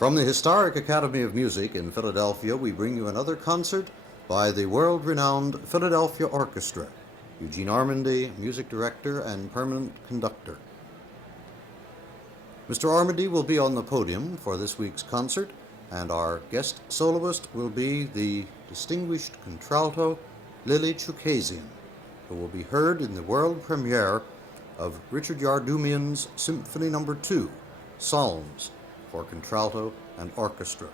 From the Historic Academy of Music in Philadelphia, we bring you another concert by the world-renowned Philadelphia Orchestra, Eugene Ormandy, music director and permanent conductor. Mr. Ormandy will be on the podium for this week's concert, and our guest soloist will be the distinguished contralto Lili Chookasian, who will be heard in the world premiere of Richard Yardumian's Symphony No. 2, Psalms, for contralto and orchestra.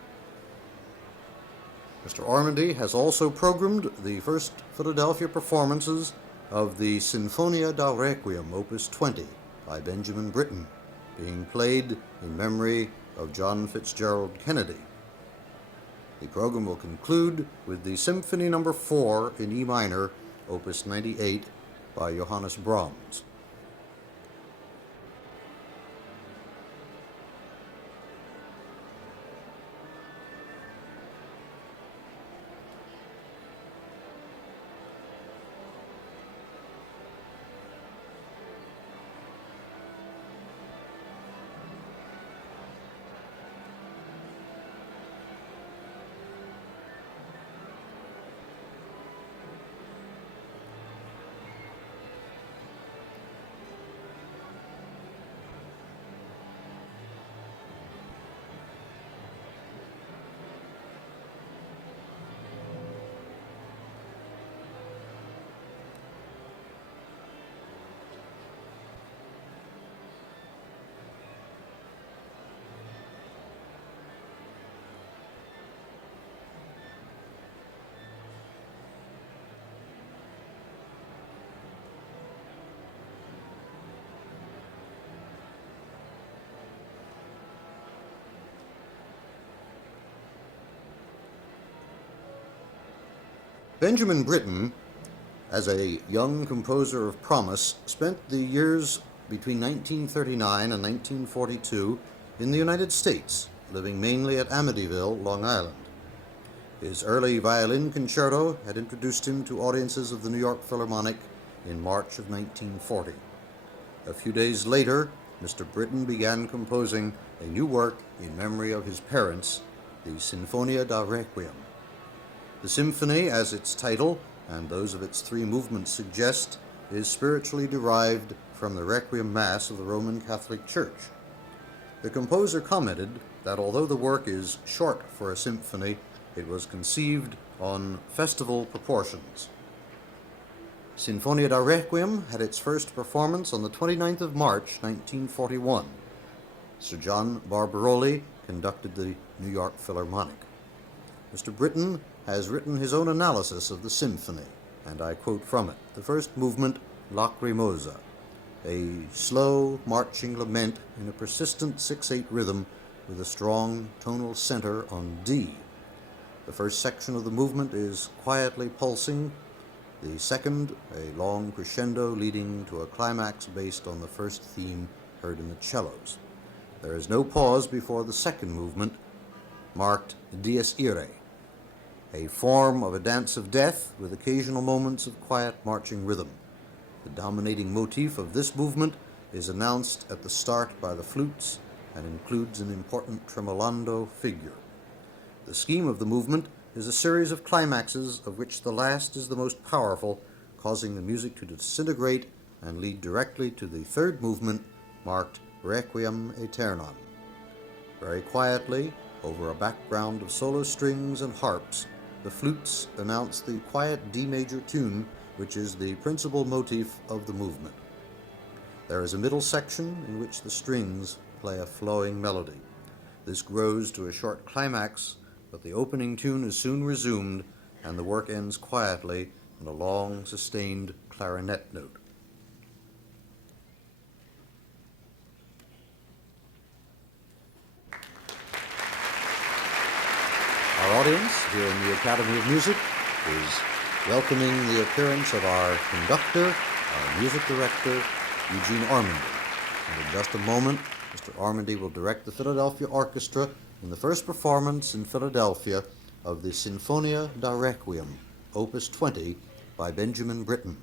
Mr. Ormandy has also programmed the first Philadelphia performances of the Sinfonia da Requiem, Opus 20, by Benjamin Britten, being played in memory of John Fitzgerald Kennedy. The program will conclude with the Symphony No. 4 in E minor, Opus 98, by Johannes Brahms. Benjamin Britten, as a young composer of promise, spent the years between 1939 and 1942 in the United States, living mainly at Amityville, Long Island. His early violin concerto had introduced him to audiences of the New York Philharmonic in March of 1940. A few days later, Mr. Britten began composing a new work in memory of his parents, the Sinfonia da Requiem. The symphony, as its title and those of its three movements suggest, is spiritually derived from the Requiem Mass of the Roman Catholic Church. The composer commented that although the work is short for a symphony, it was conceived on festival proportions. Sinfonia da Requiem had its first performance on the 29th of March, 1941. Sir John Barbaroli conducted the New York Philharmonic. Mr. Britten has written his own analysis of the symphony, and I quote from it. The first movement, Lacrimosa, a slow marching lament in a persistent 6/8 rhythm with a strong tonal center on D. The first section of the movement is quietly pulsing. The second, a long crescendo leading to a climax based on the first theme heard in the cellos. There is no pause before the second movement, marked Dies Irae, a form of a dance of death with occasional moments of quiet marching rhythm. The dominating motif of this movement is announced at the start by the flutes and includes an important tremolando figure. The scheme of the movement is a series of climaxes, of which the last is the most powerful, causing the music to disintegrate and lead directly to the third movement, marked Requiem Aeternam. Very quietly, over a background of solo strings and harps, the flutes announce the quiet D major tune, which is the principal motif of the movement. There is a middle section in which the strings play a flowing melody. This grows to a short climax, but the opening tune is soon resumed, and the work ends quietly in a long, sustained clarinet note. Our audience here in the Academy of Music is welcoming the appearance of our conductor, our music director, Eugene Ormandy. And in just a moment, Mr. Ormandy will direct the Philadelphia Orchestra in the first performance in Philadelphia of the Sinfonia da Requiem, Opus 20, by Benjamin Britten.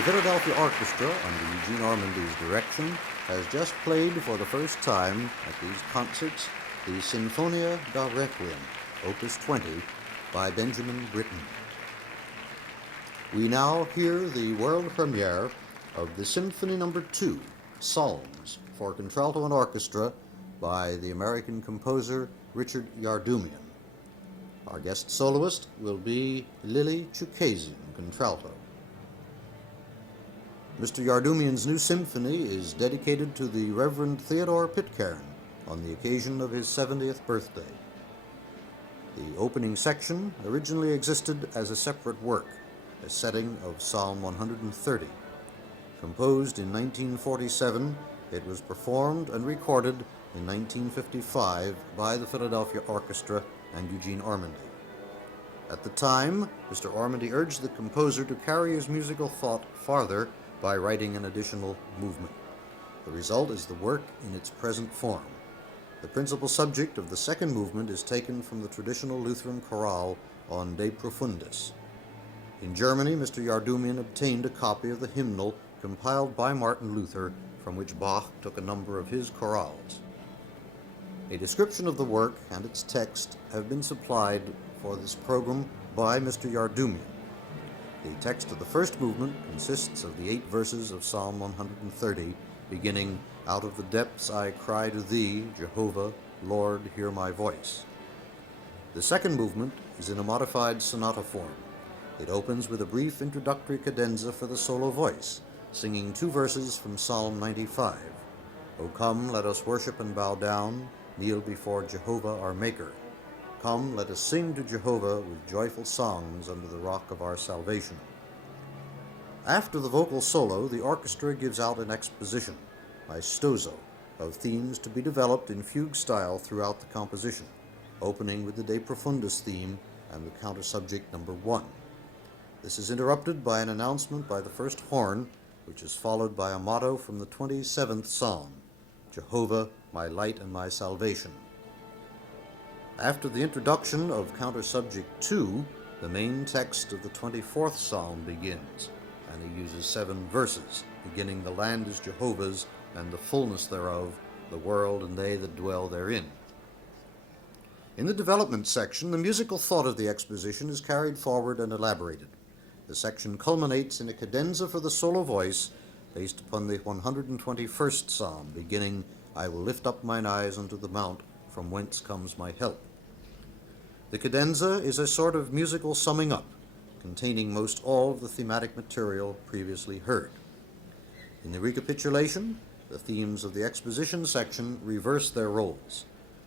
The Philadelphia Orchestra, under Eugene Ormandy's direction, has just played for the first time at these concerts the Sinfonia da Requiem, Opus 20, by Benjamin Britten. We now hear the world premiere of the Symphony No. 2, Psalms, for contralto and orchestra, by the American composer Richard Yardumian. Our guest soloist will be Lili Chookasian, contralto. Mr. Yardumian's new symphony is dedicated to the Reverend Theodore Pitcairn on the occasion of his 70th birthday. The opening section originally existed as a separate work, a setting of Psalm 130. Composed in 1947, it was performed and recorded in 1955 by the Philadelphia Orchestra and Eugene Ormandy. At the time, Mr. Ormandy urged the composer to carry his musical thought farther by writing an additional movement. The result is the work in its present form. The principal subject of the second movement is taken from the traditional Lutheran chorale on De Profundis. In Germany, Mr. Yardumian obtained a copy of the hymnal compiled by Martin Luther, from which Bach took a number of his chorales. A description of the work and its text have been supplied for this program by Mr. Yardumian. The text of the first movement consists of the 8 verses of Psalm 130, beginning, "Out of the depths I cry to thee, Jehovah, Lord, hear my voice." The second movement is in a modified sonata form. It opens with a brief introductory cadenza for the solo voice, singing 2 verses from Psalm 95. "O come, let us worship and bow down, kneel before Jehovah our Maker. Come, let us sing to Jehovah with joyful songs under the rock of our salvation." After the vocal solo, the orchestra gives out an exposition, maestoso, of themes to be developed in fugue style throughout the composition, opening with the De Profundis theme and the counter-subject number 1. This is interrupted by an announcement by the first horn, which is followed by a motto from the 27th Psalm, "Jehovah, my light and my salvation." After the introduction of counter-subject 2, the main text of the 24th Psalm begins, and he uses 7 verses, beginning, "The land is Jehovah's, and the fullness thereof, the world and they that dwell therein." In the development section, the musical thought of the exposition is carried forward and elaborated. The section culminates in a cadenza for the solo voice based upon the 121st Psalm, beginning, "I will lift up mine eyes unto the mount, from whence comes my help." The cadenza is a sort of musical summing up, containing most all of the thematic material previously heard. In the recapitulation, the themes of the exposition section reverse their roles.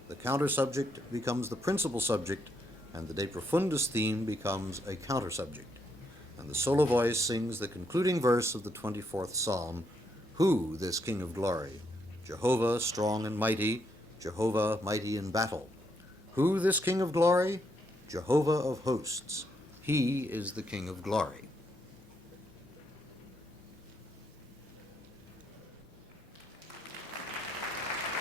The counter-subject becomes the principal subject, and the De Profundis theme becomes a counter-subject. And the solo voice sings the concluding verse of the 24th Psalm, "Who, this King of glory? Jehovah strong and mighty, Jehovah mighty in battle. Who, this King of glory? Jehovah of hosts. He is the King of glory."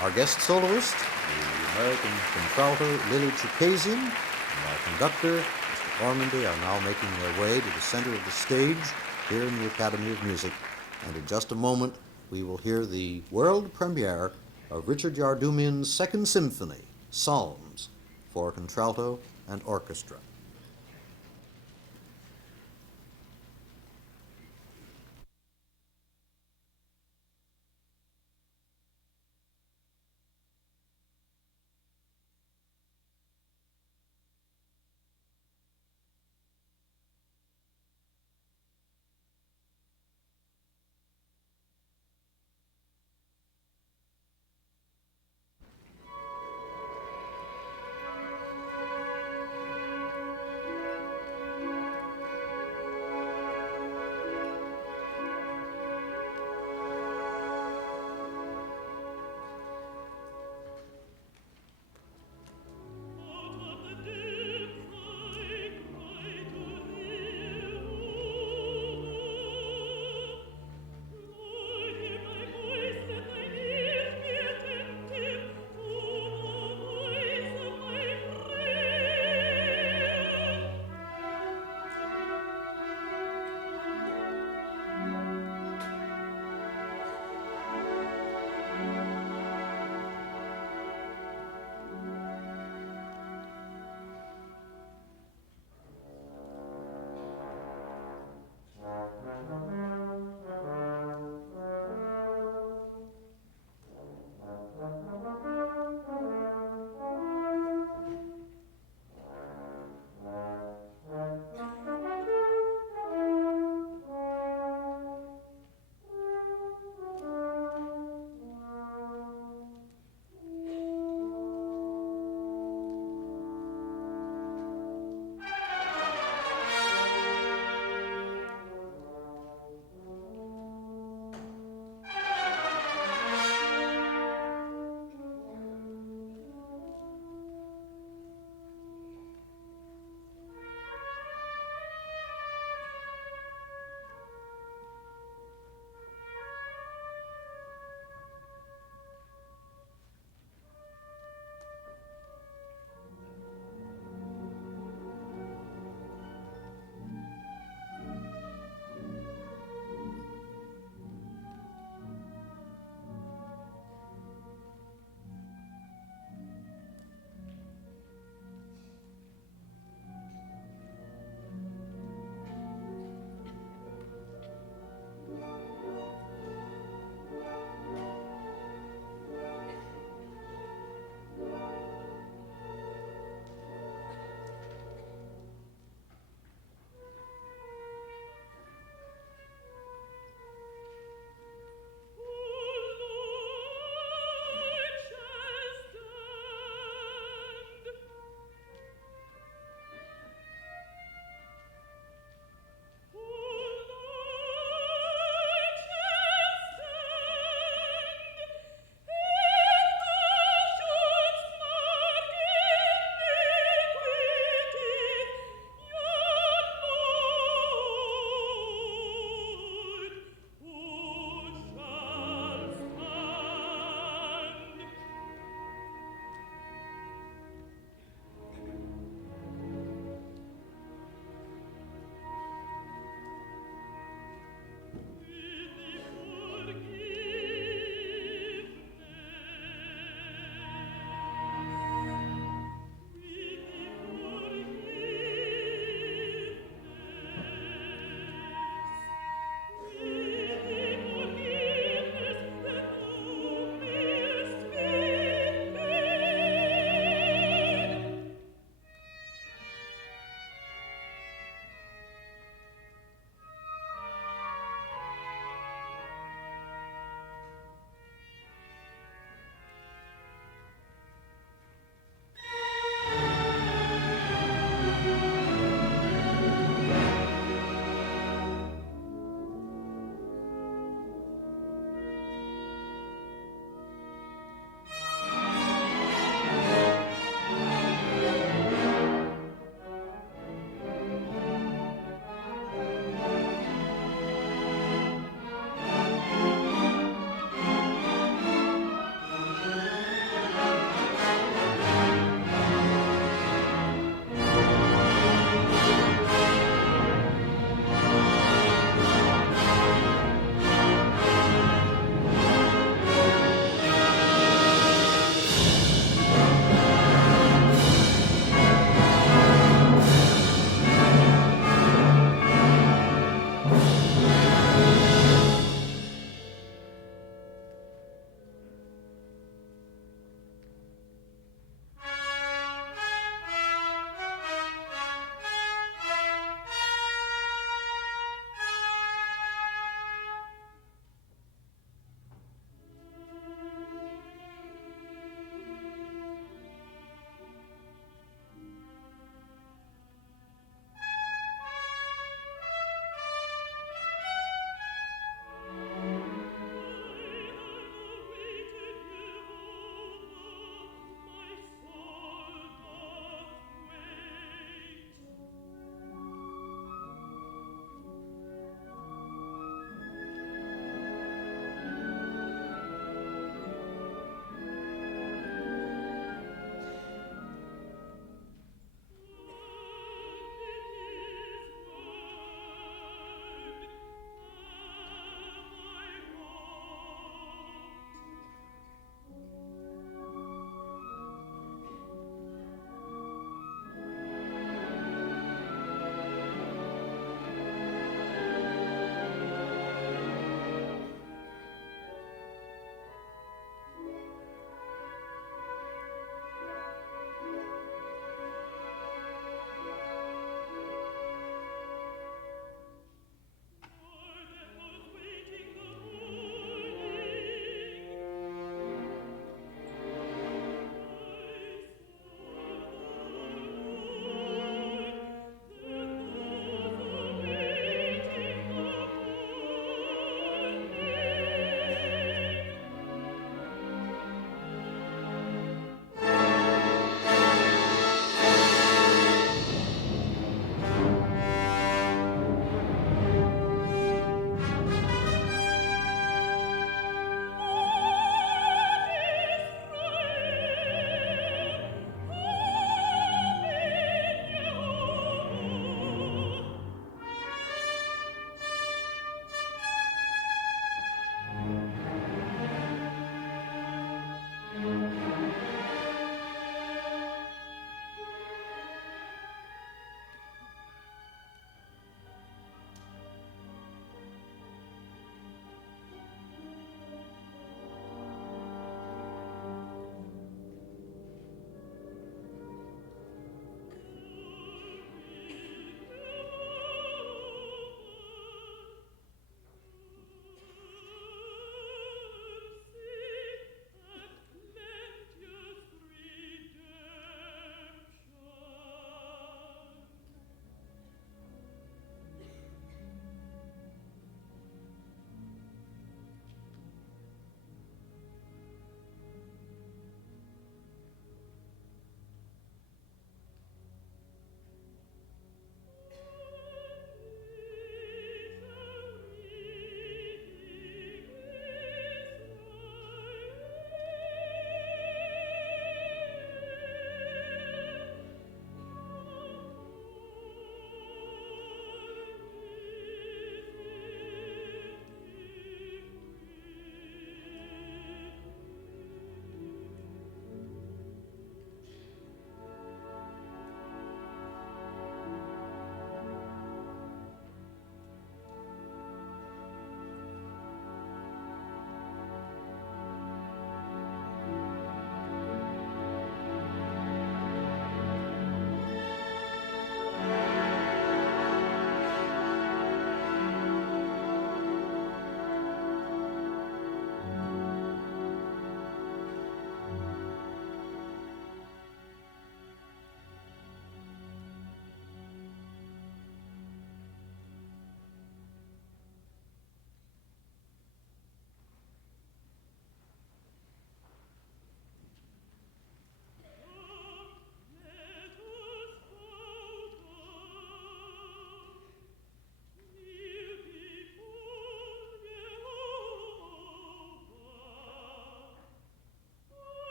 Our guest soloist, the American contralto Lili Chookasian, and our conductor, Mr. Ormandy, are now making their way to the center of the stage here in the Academy of Music, and in just a moment we will hear the world premiere of Richard Yardumian's Second Symphony, Psalms, for contralto and orchestra.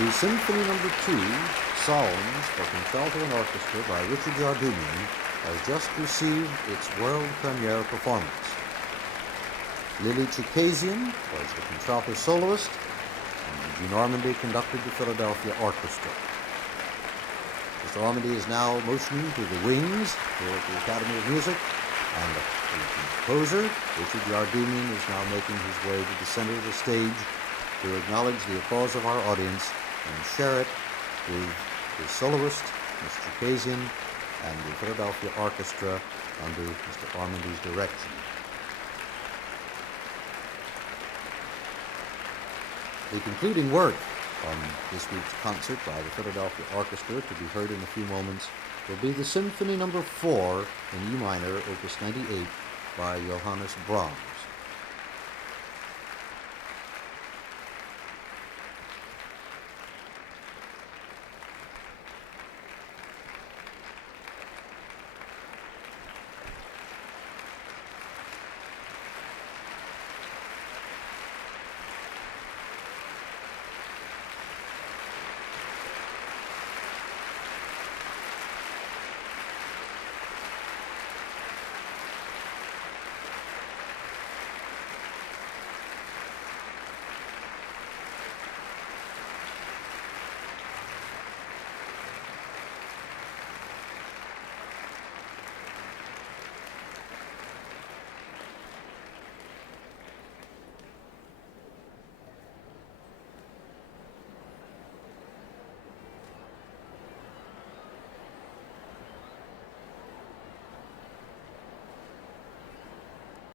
to Symphony No. 2, Psalms for Contralto and Orchestra by Richard Yardumian has just received its world premiere performance. Lili Chookasian was the contralto soloist, and Eugene Ormandy conducted the Philadelphia Orchestra. Mr. Ormandy is now motioning to the wings here at the Academy of Music, and the composer, Richard Yardumian, is now making his way to the center of the stage to acknowledge the applause of our audience and share it with the soloist, Ms. Chookasian, and the Philadelphia Orchestra under Mr. Ormandy's direction. The concluding work on this week's concert by the Philadelphia Orchestra, to be heard in a few moments, will be the Symphony No. 4 in E minor, Opus 98, by Johannes Brahms.